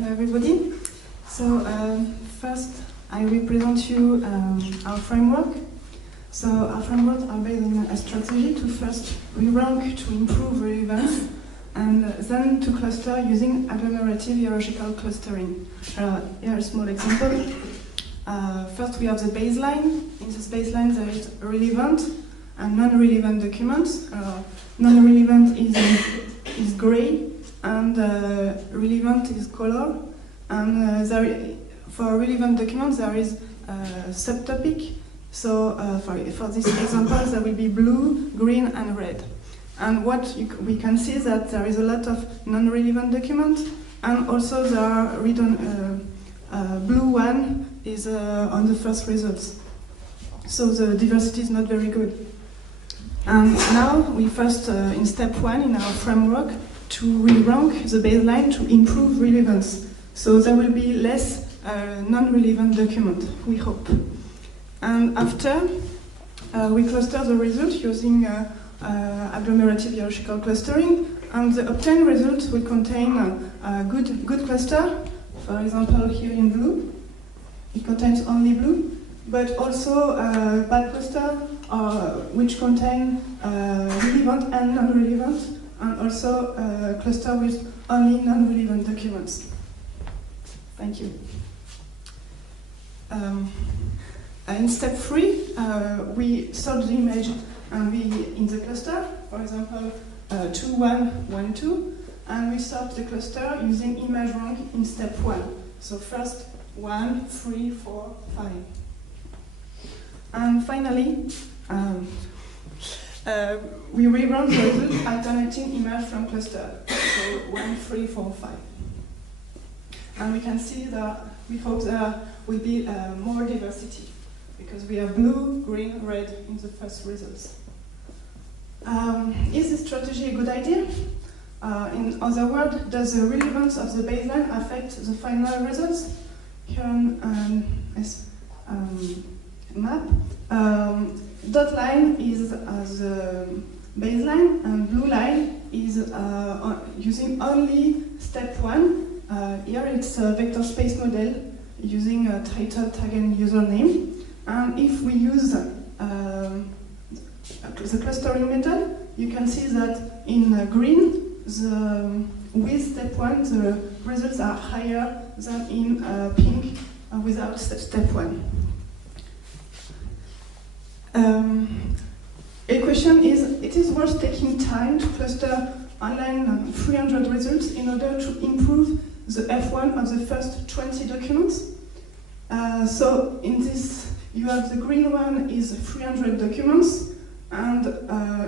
Hello everybody. So first I will present you our framework. So our framework are based on a strategy to first re-rank to improve relevance and then to cluster using agglomerative hierarchical clustering. Here a small example. First we have the baseline. In this baseline there is relevant and non-relevant documents. Non-relevant is gray and relevant is color. And for relevant documents there is a subtopic. So for this example there will be blue, green and red. And what we can see is that there is a lot of non-relevant documents, and also there are written blue one is on the first results. So the diversity is not very good. And now we first, in step one in our framework, to re-rank the baseline to improve relevance. So there will be less non-relevant document, we hope. And after, we cluster the results using agglomerative hierarchical clustering, and the obtained results will contain a good cluster. For example, here in blue, it contains only blue, but also bad cluster, which contain relevant and non-relevant, and also a cluster with only non-relevant documents. Thank you. In step 3, we sort the image and we in the cluster, for example, 2, 1, 1, 2, and we sort the cluster using image rank in step 1. So first 1, 3, 4, 5. And finally, we re-rank the result alternating image from cluster. So 1, 3, 4, 5. And we can see that we hope there will be more diversity, because we have blue, green, red in the first results. Is this strategy a good idea? In other words, does the relevance of the baseline affect the final results? Here on this map, dot line is the baseline, and blue line is using only step 1. Here it's a vector space model using a title, tag, and username. And if we use the clustering method, you can see that in green, with step 1, the results are higher than in pink without step 1. A question is, it is worth taking time to cluster online 300 results in order to improve the F1 of the first 20 documents? So in this, you have the green one is 300 documents, and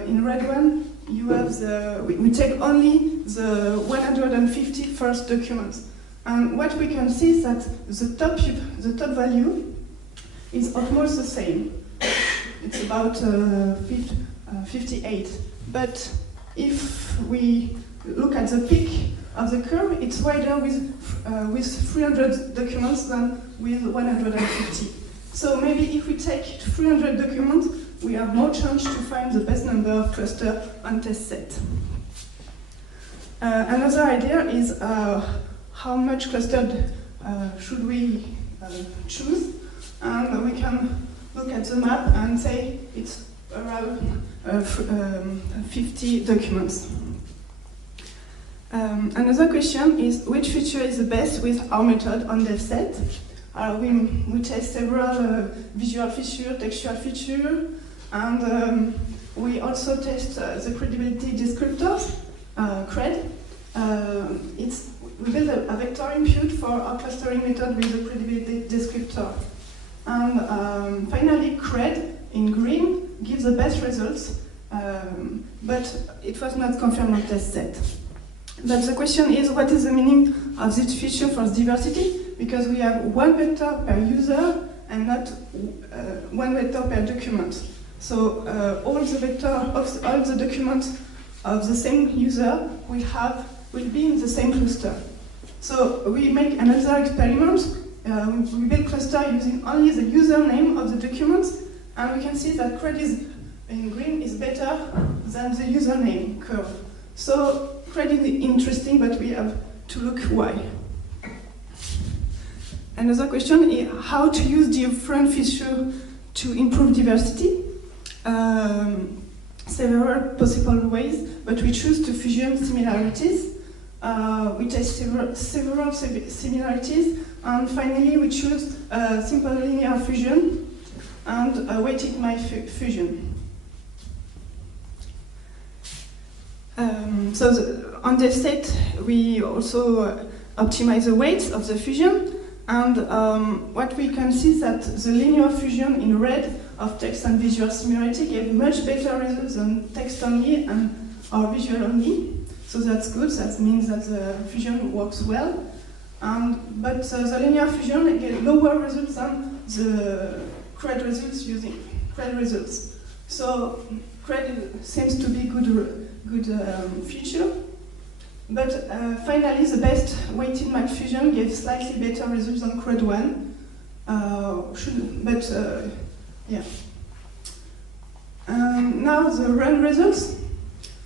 in red one, you have we take only the 150 first documents. And what we can see is that the top value is almost the same. It's about 58. But if we look at the peak of the curve, it's wider with 300 documents than with 150. So maybe if we take 300 documents, we have more chance to find the best number of clusters on test set. Another idea is how much cluster should we choose, and we can look at the map and say it's around 50 documents. Another question is which feature is the best with our method on devset. We test several visual features, textual features, and we also test the credibility descriptors, CRED. We build a vector input for our clustering method with the credibility descriptor. And finally, CRED in green gives the best results, but it was not confirmed on test set. But the question is, what is the meaning of this feature for diversity? Because we have one vector per user and not one vector per document. So all the documents of the same user will be in the same cluster. So we make another experiment. We build cluster using only the username of the documents, and we can see that CRED in green is better than the username curve. So CRED is interesting, but we have to look why. Another question is how to use different features to improve diversity. Several possible ways, but we choose to fusion similarities. We test several similarities, and finally we choose simple linear fusion and weighted fusion. On devset, we also optimize the weights of the fusion, and what we can see is that the linear fusion in red of text and visual similarity gave much better results than text only or visual only. So that's good, that means that the fusion works well. But the linear fusion gave lower results than the CRED results using CRED results. So CRED seems to be good feature. But finally, the best weighted map fusion gave slightly better results than CRED 1. Yeah. Now the run results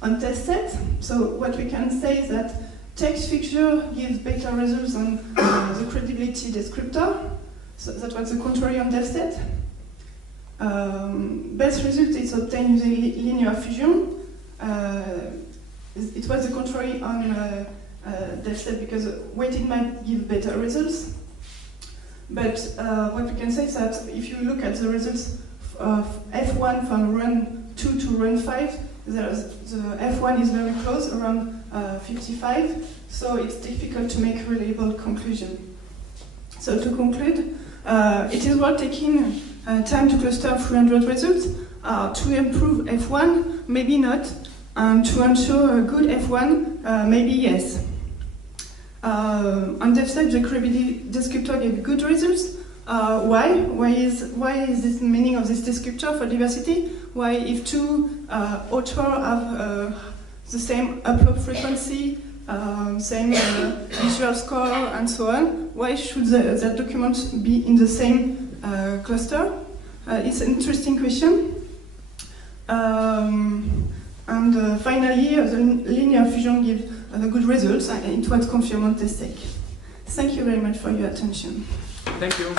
on testset. So what we can say is that text feature gives better results than the credibility descriptor. So that was the contrary on devset. Best result is obtained using linear fusion. It was the contrary on devset because weighted might give better results. But what we can say is that if you look at the results of F1 from run 2 to run 5, the F1 is very close, around 55, so it's difficult to make a reliable conclusion. So to conclude, it is worth taking time to cluster 300 results to improve F1, maybe not, and to ensure a good F1, maybe yes. On devset, the credibility descriptor gave good results. Why? Why is this the meaning of this descriptor for diversity? Why, if two authors have the same upload frequency, same visual score, and so on, why should that document be in the same cluster? It's an interesting question. And finally, the linear fusion gives good results, and it was confirmed on testset. Thank you very much for your attention. Thank you.